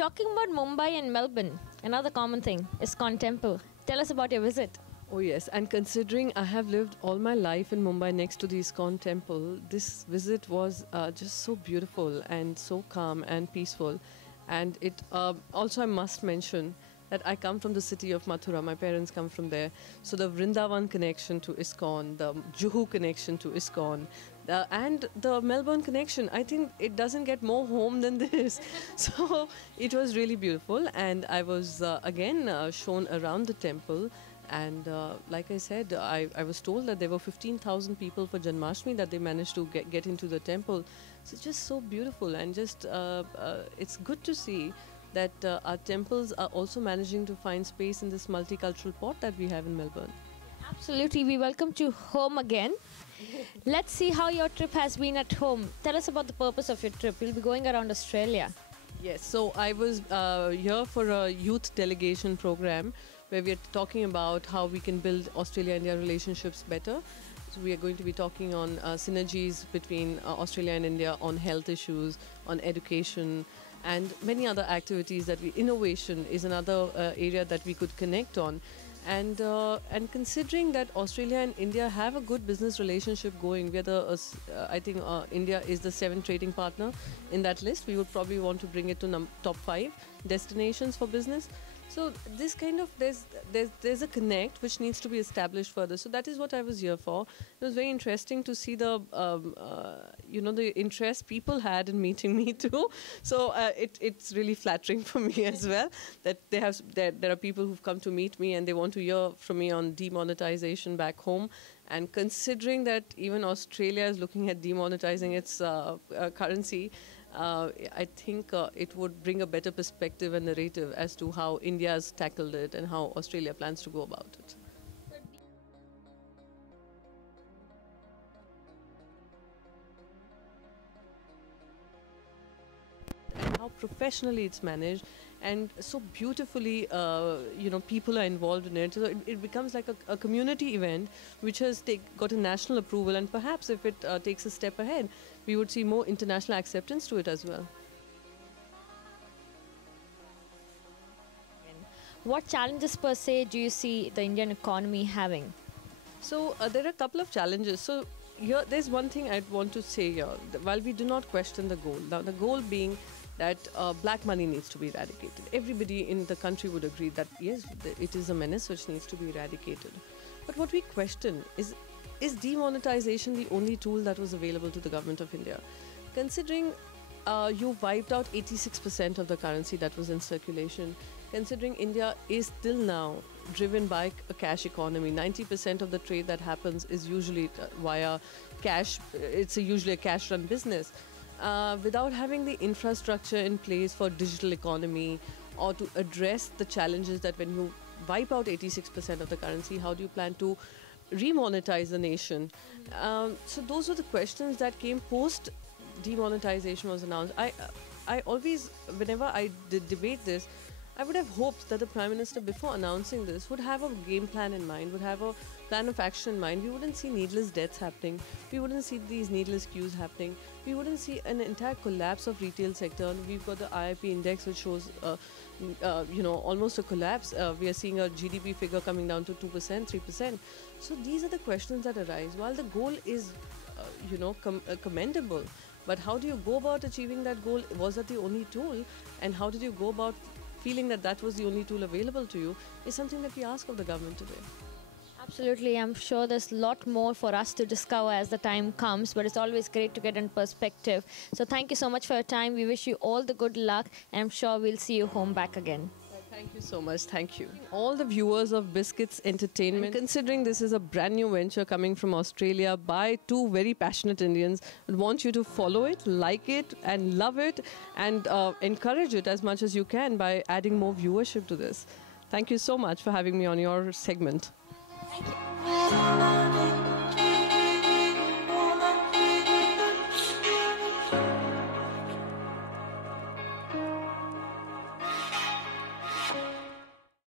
Talking about Mumbai and Melbourne, another common thing, ISKCON Temple. Tell us about your visit. Oh yes, and considering I have lived all my life in Mumbai next to the ISKCON temple, this visit was just so beautiful and so calm and peaceful. And it also I must mention that I come from the city of Mathura. My parents come from there. So the Vrindavan connection to ISKCON, the Juhu connection to ISKCON, and the Melbourne connection, I think it doesn't get more home than this. So it was really beautiful. And I was again shown around the temple. And like I said, I was told that there were 15,000 people for Janmashtami that they managed to get into the temple. So it's just so beautiful, and just it's good to see that our temples are also managing to find space in this multicultural pot that we have in Melbourne. Absolutely, we welcome you home again. Let's see how your trip has been at home. Tell us about the purpose of your trip. You'll be going around Australia. Yes, so I was here for a youth delegation program where we are talking about how we can build Australia-India relationships better. So we are going to be talking on synergies between Australia and India on health issues, on education, and many other activities that innovation is another area that we could connect on. And considering that Australia and India have a good business relationship going, we are I think India is the 7th trading partner in that list. We would probably want to bring it to top 5 destinations for business. So this kind of there's a connect which needs to be established further. So that is what I was here for. It was very interesting to see the the interest people had in meeting me too. So it's really flattering for me as well that there are people who've come to meet me and they want to hear from me on demonetization back home. And considering that even Australia is looking at demonetizing its currency, I think it would bring a better perspective and narrative as to how India has tackled it and how Australia plans to go about it. And how professionally it's managed, and so beautifully, people are involved in it. So it becomes like a community event which has got a national approval, and perhaps if it takes a step ahead, we would see more international acceptance to it as well. What challenges per se do you see the Indian economy having? So there are a couple of challenges. So here, there's one thing I'd want to say here. While we do not question the goal, now the goal being that black money needs to be eradicated. Everybody in the country would agree that yes, it is a menace which needs to be eradicated. But what we question is demonetization the only tool that was available to the government of India? Considering you wiped out 86% of the currency that was in circulation, considering India is still now driven by a cash economy, 90% of the trade that happens is usually via cash. It's usually a cash-run business. Without having the infrastructure in place for digital economy or to address the challenges that when you wipe out 86% of the currency, how do you plan to remonetize the nation? So those were the questions that came post demonetization was announced. I always, whenever I debate this, I would have hoped that the Prime Minister, before announcing this, would have a game plan in mind, would have a plan of action in mind. We wouldn't see needless deaths happening. We wouldn't see these needless queues happening. We wouldn't see an entire collapse of retail sector. We've got the IIP index which shows, almost a collapse. We are seeing a GDP figure coming down to 2%, 3%. So these are the questions that arise. While the goal is, commendable, but how do you go about achieving that goal? Was that the only tool? And how did you go about feeling that that was the only tool available to you is something that we ask of the government today. Absolutely. I'm sure there's a lot more for us to discover as the time comes, but it's always great to get in perspective. So thank you so much for your time. We wish you all the good luck, and I'm sure we'll see you home back again. Thank you so much. Thank you. All the viewers of Biscuits Entertainment, considering this is a brand new venture coming from Australia by 2 very passionate Indians, I want you to follow it, like it, and love it, and encourage it as much as you can by adding more viewership to this. Thank you so much for having me on your segment. Thank you.